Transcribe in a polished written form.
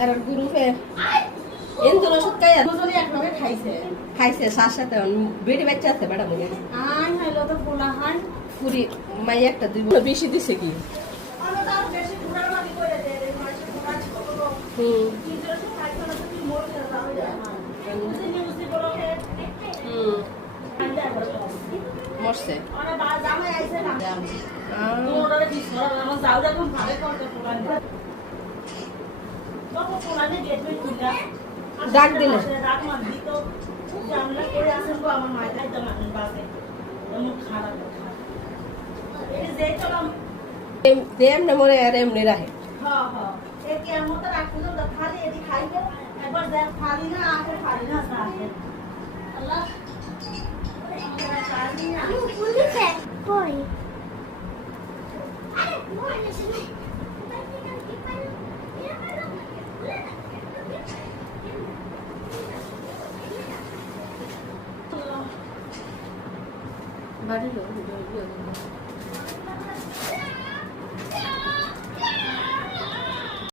আর গ্রুপে এনজন ওষুধ খাইয়া দুজনে একভাবে খাইছে সার সাথে বেড়ে বাচ্চা আছে ম্যাডাম আই হইলো তো পোলা হান পুরি মাই একটা দুই বেশি দিছে কি মরছে ডাক দিলে এমনি মনে আর এমনি রাখে বাড়ির